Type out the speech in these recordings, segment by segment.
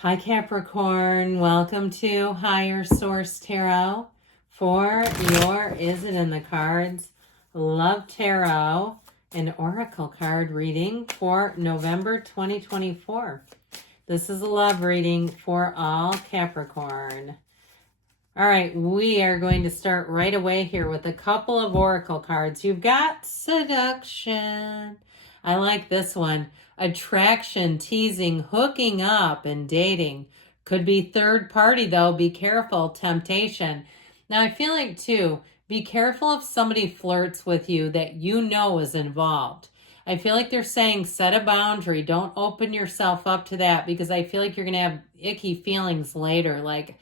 Hi Capricorn, welcome to Higher Source Tarot for your Is It in the Cards Love Tarot and Oracle card reading for November 2024. This is a love reading for all Capricorn. All right, we are going to start right away here with a couple of Oracle cards. You've got Seduction. I like this one. Attraction, teasing, hooking up, and dating. Could be third party, though. Be careful. Temptation. Now, I feel like, too, be careful if somebody flirts with you that you know is involved. I feel like they're saying set a boundary. Don't open yourself up to that, because I feel like you're going to have icky feelings later. Like,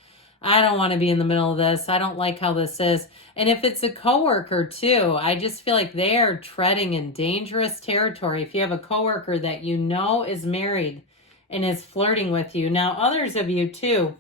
I don't want to be in the middle of this. I don't like how this is. And if it's a coworker too, I just feel like they are treading in dangerous territory. If you have a coworker that you know is married and is flirting with you. Now, others of you too,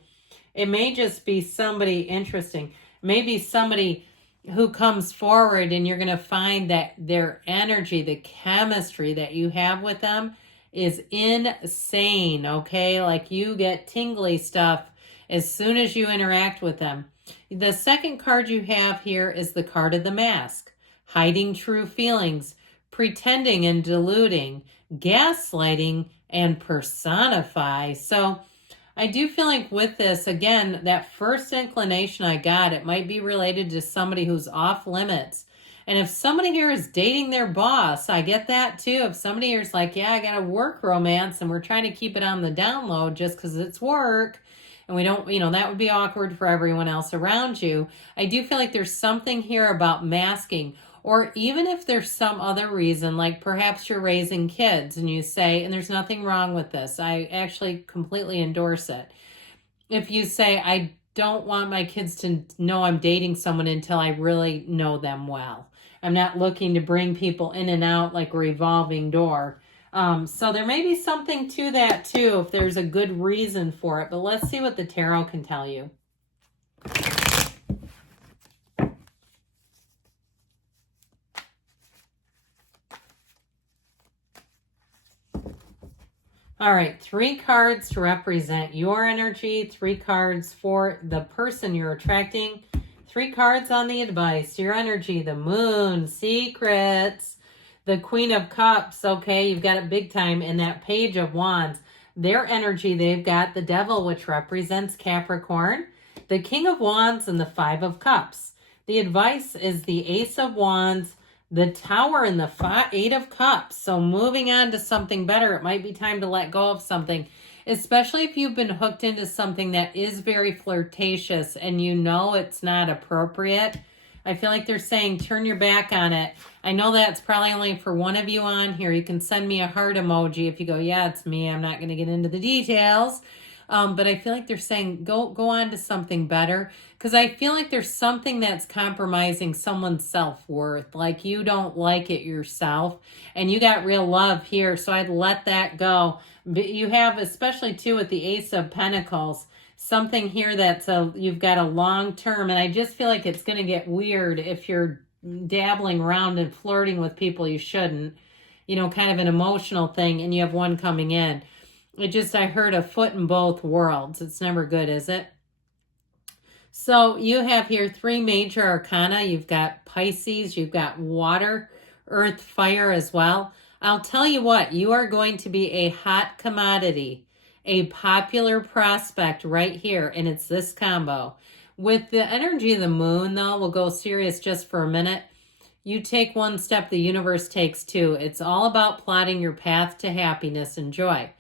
it may just be somebody interesting. Maybe somebody who comes forward and you're going to find that their energy, the chemistry that you have with them is insane, okay? Like you get tingly stuff as soon as you interact with them. The second card you have here is the card of the mask. Hiding true feelings, pretending and deluding, gaslighting, and personify. So I do feel like with this, again, that first inclination I got, it might be related to somebody who's off limits. And if somebody here is dating their boss, I get that too. If somebody here is like, yeah, I got a work romance and we're trying to keep it on the down low just because it's work, and we don't, that would be awkward for everyone else around you. I do feel like there's something here about masking, or even if there's some other reason, like perhaps you're raising kids and you say, and there's nothing wrong with this, I actually completely endorse it. If you say, I don't want my kids to know I'm dating someone until I really know them well. I'm not looking to bring people in and out like a revolving door. So there may be something to that too, if there's a good reason for it. But let's see what the tarot can tell you. All right, 3 cards to represent your energy, 3 cards for the person you're attracting, 3 cards on the advice, your energy, the moon, secrets, the Queen of Cups, okay, you've got it big time, and that Page of Wands. Their energy, they've got the Devil, which represents Capricorn, the King of Wands, and the 5 of Cups. The advice is the Ace of Wands, the Tower, and the 8 of Cups. So moving on to something better, it might be time to let go of something, especially if you've been hooked into something that is very flirtatious and you know it's not appropriate. I feel like they're saying turn your back on it. I know that's probably only for one of you on here. You can send me a heart emoji if you go, yeah, it's me. I'm not going to get into the details. But I feel like they're saying go on to something better, because I feel like there's something that's compromising someone's self-worth. Like you don't like it yourself and you got real love here. So I'd let that go. But you have, especially too with the Ace of Pentacles, something here that's you've got a long term, and I just feel like it's going to get weird if you're dabbling around and flirting with people you shouldn't, kind of an emotional thing, and you have one coming in. I heard a foot in both worlds. It's never good, is it? So you have here 3 major arcana. You've got Pisces, you've got water, earth, fire as well. I'll tell you what, you are going to be a hot commodity, a popular prospect right here, and it's this combo. With the energy of the moon, though, we'll go serious just for a minute. You take one step, the universe takes 2. It's all about plotting your path to happiness and joy.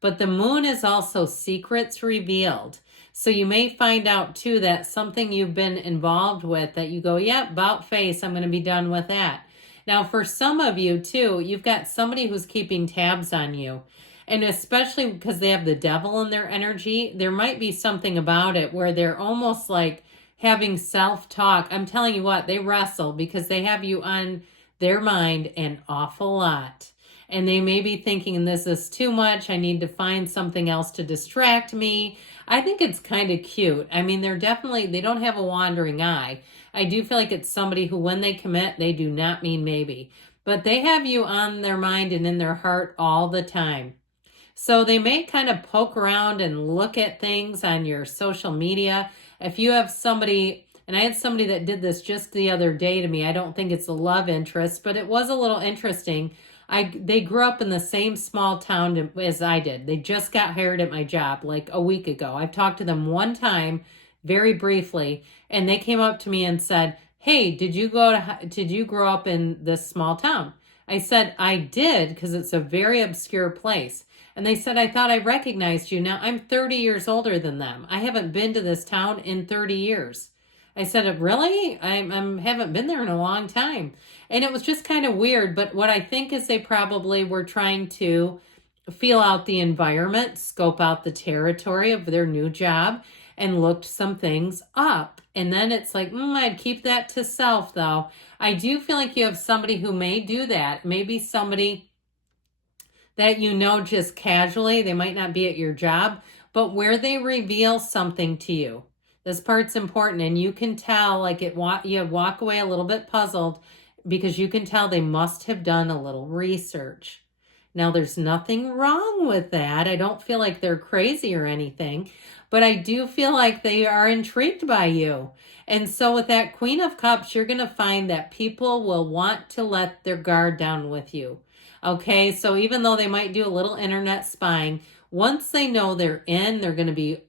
But the moon is also secrets revealed. So you may find out, too, that something you've been involved with that you go, yeah, about face, I'm going to be done with that. Now, for some of you, too, you've got somebody who's keeping tabs on you. And especially because they have the Devil in their energy, there might be something about it where they're almost like having self-talk. I'm telling you what, they wrestle because they have you on their mind an awful lot. And they may be thinking, this is too much. I need to find something else to distract me. I think it's kind of cute. I mean, they don't have a wandering eye. I do feel like it's somebody who, when they commit, they do not mean maybe. But they have you on their mind and in their heart all the time. So they may kind of poke around and look at things on your social media. If you have somebody, and I had somebody that did this just the other day to me. I don't think it's a love interest, but it was a little interesting. They grew up in the same small town as I did. They just got hired at my job like a week ago. I've talked to them one time, very briefly, and they came up to me and said, "Hey, did you grow up in this small town?" I said, "I did, because it's a very obscure place." And they said, "I thought I recognized you." Now, I'm 30 years older than them. I haven't been to this town in 30 years. I said, "Really? I haven't been there in a long time." And it was just kind of weird. But what I think is they probably were trying to feel out the environment, scope out the territory of their new job, and looked some things up. And then it's like, I'd keep that to self, though. I do feel like you have somebody who may do that. Maybe somebody that you know just casually. They might not be at your job, but where they reveal something to you. This part's important, and you can tell, like, you walk away a little bit puzzled because you can tell they must have done a little research. Now, there's nothing wrong with that. I don't feel like they're crazy or anything, but I do feel like they are intrigued by you. And so with that Queen of Cups, you're going to find that people will want to let their guard down with you. Okay, so even though they might do a little internet spying, once they know they're in, they're going to be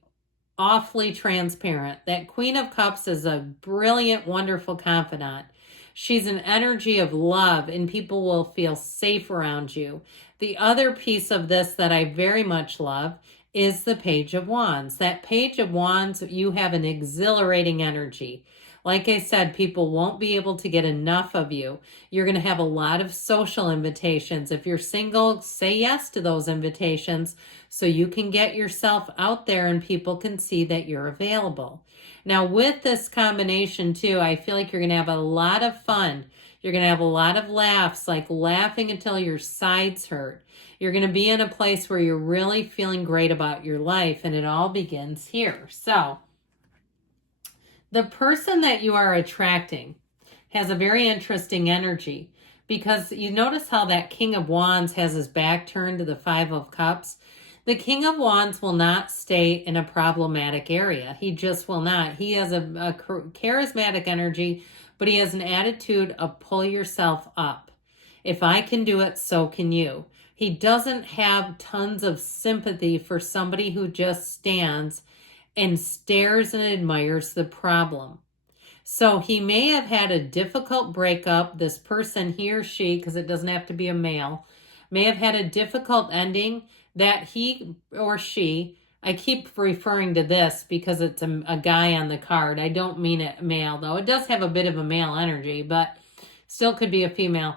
awfully transparent. That Queen of Cups is a brilliant, wonderful confidant. She's an energy of love, and people will feel safe around you. The other piece of this that I very much love is the Page of Wands. That Page of Wands, you have an exhilarating energy. Like I said, people won't be able to get enough of you. You're going to have a lot of social invitations. If you're single, say yes to those invitations so you can get yourself out there and people can see that you're available. Now, with this combination too, I feel like you're going to have a lot of fun. You're going to have a lot of laughs, like laughing until your sides hurt. You're going to be in a place where you're really feeling great about your life, and it all begins here. So, the person that you are attracting has a very interesting energy, because you notice how that King of Wands has his back turned to the Five of Cups. The King of Wands will not stay in a problematic area. He just will not. He has a charismatic energy, but he has an attitude of pull yourself up. If I can do it, so can you. He doesn't have tons of sympathy for somebody who just stands and stares and admires the problem. So he may have had a difficult breakup. This person, he or she, because it doesn't have to be a male, may have had a difficult ending that he or she, I keep referring to this because it's a guy on the card. I don't mean it male, though. It does have a bit of a male energy, but still could be a female.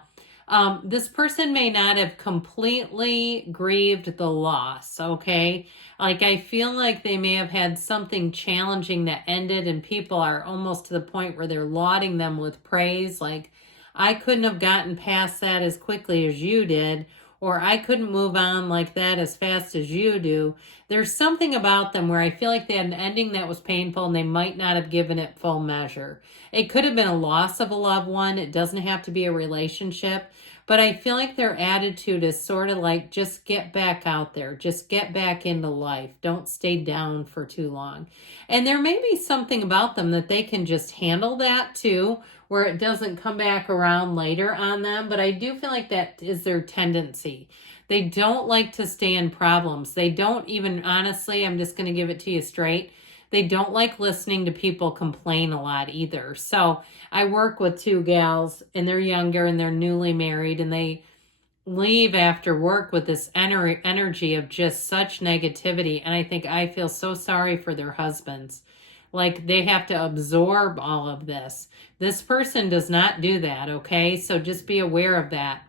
This person may not have completely grieved the loss, okay? Like, I feel like they may have had something challenging that ended, and people are almost to the point where they're lauding them with praise. Like, I couldn't have gotten past that as quickly as you did, or I couldn't move on like that as fast as you do. There's something about them where I feel like they had an ending that was painful and they might not have given it full measure. It could have been a loss of a loved one. It doesn't have to be a relationship. But I feel like their attitude is sort of like, just get back out there. Just get back into life. Don't stay down for too long. And there may be something about them that they can just handle that too, where it doesn't come back around later on them. But I do feel like that is their tendency. They don't like to stay in problems. They don't even, honestly, I'm just going to give it to you straight, they don't like listening to people complain a lot either. So I work with two gals, and they're younger and they're newly married, and they leave after work with this energy of just such negativity. And I think I feel so sorry for their husbands. Like, they have to absorb all of this. This person does not do that, okay? So just be aware of that.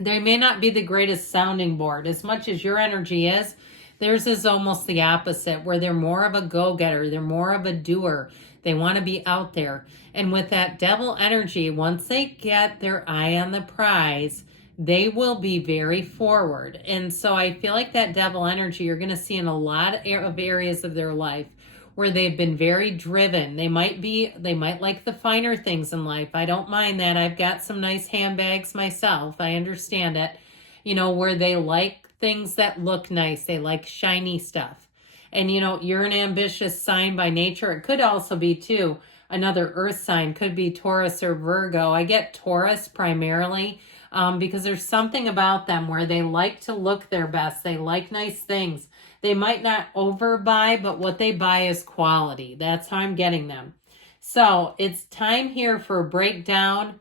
They may not be the greatest sounding board. As much as your energy is, theirs is almost the opposite, where they're more of a go-getter. They're more of a doer. They want to be out there. And with that devil energy, once they get their eye on the prize, they will be very forward. And so I feel like that devil energy you're going to see in a lot of areas of their life where they've been very driven. They might like the finer things in life. I don't mind that. I've got some nice handbags myself. I understand it. You know, where they like things that look nice. They like shiny stuff. And you know, you're an ambitious sign by nature. It could also be too another earth sign, could be Taurus or Virgo. I get Taurus primarily because there's something about them where they like to look their best. They like nice things. They might not overbuy, but what they buy is quality. That's how I'm getting them. So it's time here for a breakdown,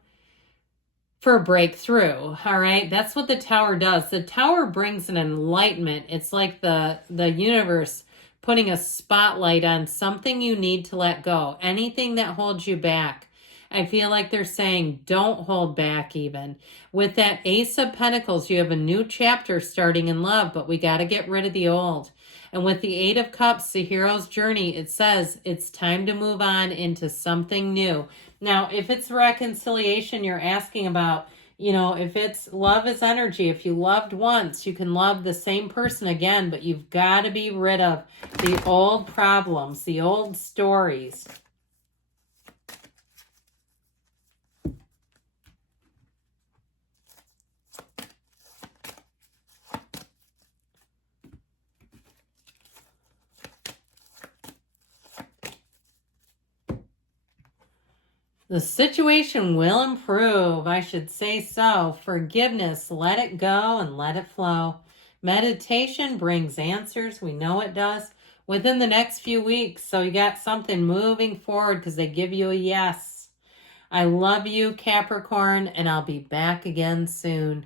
for a breakthrough. All right. That's what the Tower does. The Tower brings an enlightenment. It's like the universe putting a spotlight on something you need to let go. Anything that holds you back. I feel like they're saying don't hold back even. With that Ace of Pentacles, you have a new chapter starting in love, but we got to get rid of the old. And with the Eight of Cups, the hero's journey, it says it's time to move on into something new. Now, if it's reconciliation you're asking about, you know, if it's love is energy, if you loved once, you can love the same person again, but you've got to be rid of the old problems, the old stories. The situation will improve, I should say so. Forgiveness, let it go and let it flow. Meditation brings answers. We know it does. Within the next few weeks. So you got something moving forward because they give you a yes. I love you, Capricorn, and I'll be back again soon.